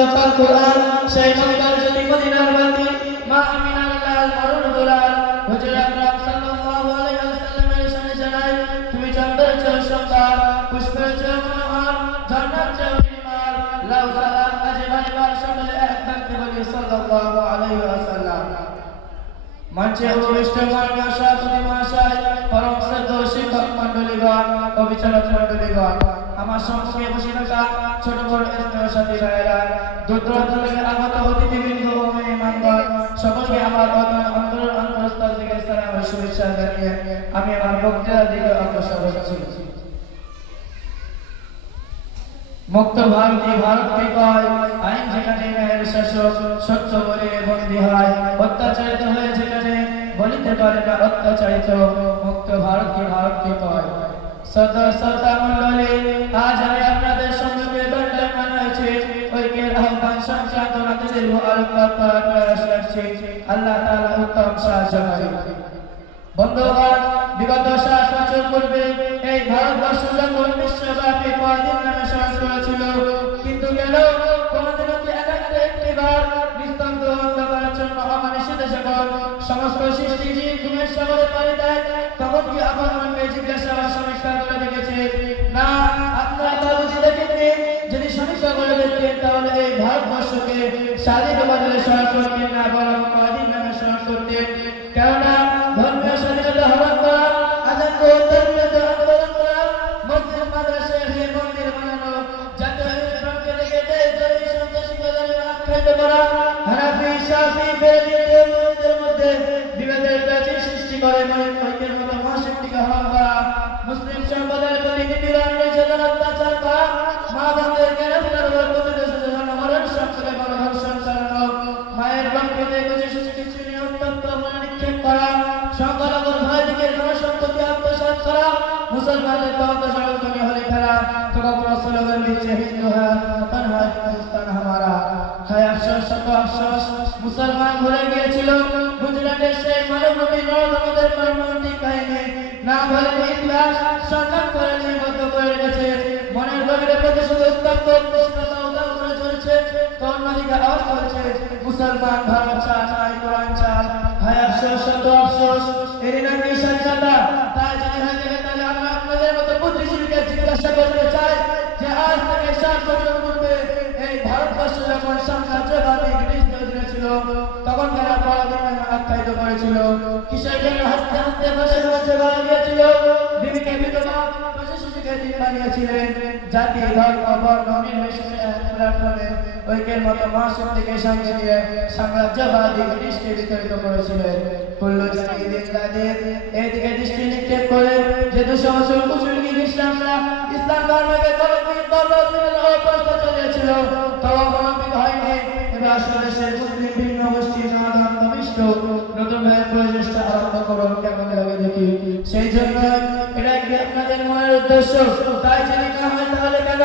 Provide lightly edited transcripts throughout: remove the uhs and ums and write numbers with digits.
ছিল কাল কোরআন সেই মক্কার যদি মদিনার বাতি মা আমিনার লাল মরুর দুলাল হুজুর আকরাম সাল্লাল্লাহু আলাইহি ওয়াসাল্লামের শানে জানাই তুমি চন্দ্রের চেয়ে সুন্দর পুষ্পের চেয়ে মনোহর ঝর্ণার চেয়ে নির্মল লাউ সালাম আজে ভাইবার সকলে এক বাক্যে বলি সাল্লাল্লাহু আলাইহি ওয়াসাল্লাম। মঞ্চে উপবিষ্ট মাননীয় সভাপতি মহাশয়, পরম শ্রদ্ধেয় শিক্ষক মণ্ডলীগণ ও বিচারক মণ্ডলীগণ, আমার সম্মুখে বসে থাকা ছোট বড় স্নেহ সাথী ভাইয়েরা, দূর দূরান্ত থেকে আগত অতিথিবৃন্দ ও মেহমানগণ, সকলকে আমার অন্তরের অন্তঃস্থল থেকে সালাম ও শুভেচ্ছা জানিয়ে আমি আমার বক্তৃতার দিকে অগ্রসর হচ্ছি। মুক্ত ভারতী ভারতকে কয় আইন যেখানে ন্যায়ের শাসক সত্য বলে বন্দী হয়, অত্যাচারিত হয়ে যেখানে বলিতে পারে না অত্যাচারিত, মুক্ত ভারতকে ভারতকে কয়। শ্রোতা মণ্ডলী, আজ আমি আপনাদের সম্মুখে দণ্ডায়মান হয়েছি ঐক্যের আহ্বান সংক্রান্ত নাতিদের আলোকপাত করার প্রয়াস রাখছি। আল্লাহ তাআলা উত্তম সাহায্য করেন। বন্ধুগণ, বিগত 7 বছর পূর্বে এই ভারতবর্ষ যখন বিশ্বব্যাপী কয়দিন নামে স্মরণ করেছিল, কিন্তু কেন কোনদিনও কি একান্তে একটিবার নিস্তব্ধ অন্ধকারাচ্ছন্ন অমানুষিত সকল সমস্ত সৃষ্টি জীব ঘুমের সাগরে পাড়ি দেয়, তখন কি আপন মনকে জিজ্ঞাসা বা সমীক্ষা করে দেখেছে? না, আপনারা তা বুঝে দেখেননি। যদি সমীক্ষা করে দেখতেন তাহলে এই ভারতবর্ষকে স্বাধীন বদলে স্মরণ করতেন না, বরং কয়দিন নামে স্মরণ করতেন। কেননা ধর্মীয় স্বাধীনতা হরণ করা, আজান ও ধর্মীয়তা আন্দোলন করা, মসজিদ মাদ্রাসায় মন্দির বানানো, জাতীয় ইউনিফর্মকে রেখে দেশদ্রোহী সন্ত্রাসী প্রচারে আখ্যায়িত করা, হানাফি শাফি বেরেলভীদের মধ্যে বিভেদের প্রাচীর সৃষ্টি করে ঐক্যের মতো মহাশক্তিকে হরণ করা, মুসলিম সম্প্রদায়ের প্রতি নিপীড়ন নির্যাতন অত্যাচার করা, মা বোনদের গ্রেফতার ও প্রতিদেশ জনগণের সম্পদে গণধর্ষণ চালানো, মায়ের রক্ততে শিশুকে চিনি উত্তপ্ত মনে নিক্ষেপ করা, সংখ্যালঘুর ভাইদিকে জনসম্পত্তি আত্মসাৎ করা, মুসলমানদের তওবা সড়কজমি হলে ফেলা, তো কখনো স্লোগান দিচ্ছে হিন্দু হ্যাঁ वतन है हिंदुस्तान हमारा। हाय अफसोस, शत अफसोस, মুসলমান ভুলে গিয়েছিল গুজরাটের সেই মানবরূপী নরদমদের মর্মান্তিক কাহিনী। না বলে ইতিহাস সংগ্রাম করে নিবদ্ধ করে রেখেছে, মনের গভীরে প্রতিশোধ উত্তপ্ত কৃষ্ণতা উদাও করে চলছে, তো অন্যদিকে আওয়াজ করছে মুসলমান ভারত চান নাই কোরআন চান। হায় আফসোস, শত আফসোস, এরই নাম কি স্বাধীনতা? তাই যদি হয়ে থাকে তাহলে আমরা আপনাদের মতো বুদ্ধিজীবীকে জিজ্ঞাসা করতে চাই যে আজ থেকে 7 বছর পূর্বে এই ভারতবর্ষ যখন সাম্রাজ্যবাদী ব্রিটিশদের অধীনে ছিল, তখন তারা পরাধীন নামে আখ্যায়িত করেছিল। কিসের জন্য হাসতে হাসতে বসে বসে মারা গিয়েছিল? বিবিকে বিধবা, বসে শিশুকে দিন বানিয়েছিলেন। জাতি ধর্ম বর্ণ নির্বিশেষে এক প্ল্যাটফর্মে ঐক্যের মতো মহাশক্তিকে সঙ্গে নিয়ে সাম্রাজ্যবাদী ব্রিটিশকে বিতাড়িত করেছিলেন। কুল্লু জাহিদিল্লাদের এইদিকে দৃষ্টি নিক্ষেপ করে যে 200 বছর মুসলিম ইসলামরা ইসলাম ধর্মকে অপরাস্ত চলেছিল, তবে মনোবিদ হয়নি। এবার দেশের মুসলিম ভিন্ন গোষ্ঠী সমাধানবিষ্ট নতুন ভাবে প্রচেষ্টা আরম্ভ করুন, কেমন লাগে দেখি। সেই জন্য এটা কি আপনাদের মনের উদ্দেশ্য? তাই যদি না হয় তাহলে কেন?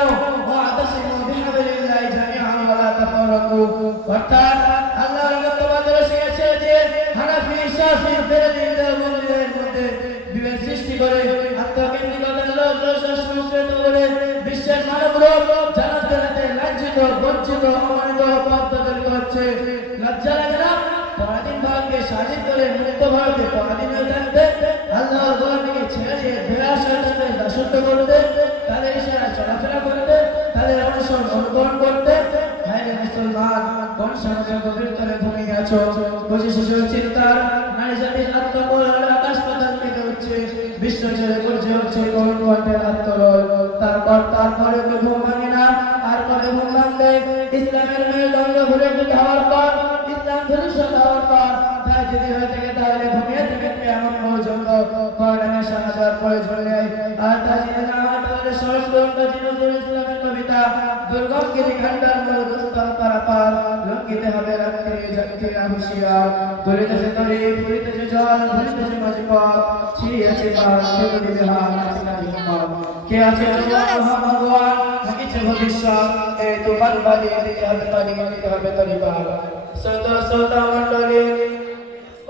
অর্থাৎ আল্লাহর রহমত তোমাদের শিখেছে যে হানাফি শাফি বেরেলভীদের মন্দিরের মধ্যে বিভেদ সৃষ্টি করে আত্মকেন্দ্রিকতার লোক সংস্কৃত করে বিশ্বের মানবরূপ জানাতে রাতে লাঞ্ছিত বঞ্চিত অমানিত পদ্ধতি হচ্ছে। লজ্জা লাগে না? পরাধীন ভারতকে স্বাধীন করে মুক্ত ভারতে পরাধীন হয়ে থাকতে, আল্লাহর গোলামীকে ছেড়ে দিয়ে বেড়া শয়তানদের দাসত্ব করতে, তাদের ইশারা চলাফেরা করতে, তাদের অনুসরণ অনুকরণ করতে। হায় মুসলমান, কোন সমাজের গভীর তলে ঘুমিয়ে আছো? বুঝে শিশু চিন্তার নারী জাতির আত্মকলহ আকাশ পাতাল থেকে উঠছে, বিশ্ব জুড়ে গর্জে হচ্ছে করুণ কণ্ঠের আত্মরোল। তারপরে ঘুম ভাঙে না, আর পরে ঘুম ভাঙলে ইসলামের মেরুদণ্ড ঘুরে হওয়ার পর, ইসলাম ধূলিসাৎ হওয়ার পর। তাই যদি হয়ে থাকে তাহলে ঘুমিয়ে থেকে এমন পর্যন্ত কোরআনের সামনে দেওয়ার প্রয়োজন নেই। আর তা যদি না হয় তাহলে স্মরণ করুন কাজী নজরুল ইসলামের কবিতা দুর্গম গিরিখান্ডার মরুস্থল পারাপার, লঙ্ঘিতে হবে রাত্রি যাত্রীরা হুঁশিয়ার, দরিতেছে তরি ফুরিতেছে জল ভরিতেছে মাঝে পথ, ছিড়িয়েছে পার ফেলে দিবে হাত নাচি হিম্মত। কে আছে ভগবান থাকিছে ভবিষ্যৎ, এই তুফান বাড়ি দিতে হবে পানি দিতে হবে তরিবার। শ্রোতা মণ্ডলী,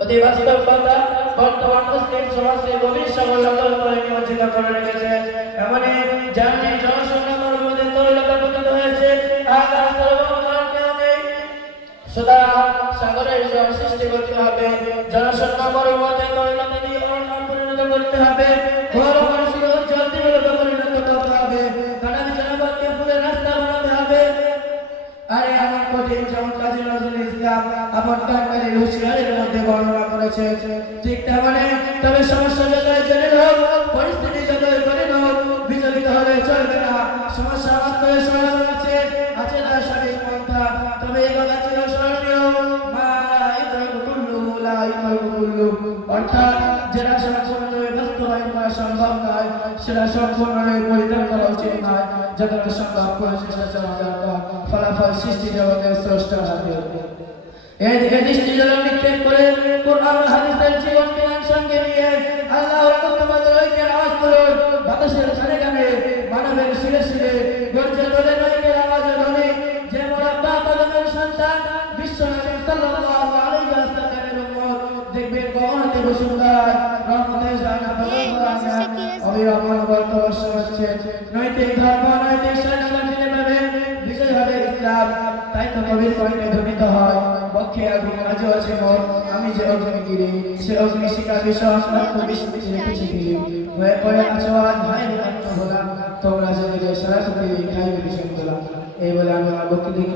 অতি বাস্তব কথা বর্তমান মুসলিম সমাজে গভীর সাফল্য করে নিমজ্জিত করে রেখেছে। এমনই জানি জনসংখ্যা মরুভূমিতে তরলতা পতিত হয়েছে। আকাশ সর্বমকে সুতরাং সাগরের জল সৃষ্টি করতে হবে, জনশূন্য মরুভূমিতে করুণা নদী অরণ্যে পরিণত করতে হবে, ঘোর মানুষকে উজ্জ্বল দিগন্তে পরিণত করতে হবে, কাঁটাবি জনপদকে ফুলের রাস্তা বানাতে হবে। আরে এমন কঠিন যেমন কাজী নজরুল ইসলাম আপন কান্ডারি হুঁশিয়ারির মধ্যে বর্ণনা করেছে। ঠিক তেমনি তবে সমস্যা যতই জটিল হোক, পরিস্থিতি যতই কঠিন হোক, বিচলিত হলে চলবে না। সমস্যা মাত্রই সমাধান আছে, আছে তার সঠিক পন্থা। তবে এই কথা ছিল স্মরণীয়, মা ইদরাকু কুল্লুহু লা ইদরাকু কুল্লুহু, অর্থাৎ যেটা সম্পূর্ণরূপে বাস্তবায়ন করা সম্ভব নয় সেটা সম্পূর্ণরূপে পরিত্যাগ করা উচিত নয়। যতটা সম্ভব প্রচেষ্টা চালানো দরকার, ফলাফল সৃষ্টি জগতের স্রষ্টার হাতে। এদিকে দৃষ্টি জল নিক্ষেপ করে কোরআন হাদিসের জীবন বিধান সঙ্গে নিয়ে আল্লাহর একত্ববাদের ঐক্যের আওয়াজ তুলুন। বাতাসের গানে গানে, মানবের শিরে শিরে গর্জে তোলে ঐক্যের আওয়াজে ধ্বনি। যে মুরাব্বা আদমের সন্তান বিশ্বনবী সাল্লাল্লাহু আলাইহি ওয়াসাল্লামের উম্মত, দেখবেন গহনাতে বসুন্ধরা রহমতে জানা অবিরাম বর্তবর্ষ হচ্ছে। নৈতিক ধর্ম, নৈতিক স্বাধীনতা ফিরে পাবে, বিজয় হবে ইসলাম। তাই তো কবির কণ্ঠে ধ্বনিত হয়, বক্ষে আগুন আজও আছে মোর, আমি যে অগ্নিগিরি, সে অগ্নিশিখা বিষম রক্ত বিস্মৃতির পৃথিবী হয়ে পড়ে আছো আজ ভাইয়ের রক্ত ভোলা, তোমরা যে সারা পৃথিবী খাইবে বিষম তোলা। এই বলে আমি আমার বক্তব্য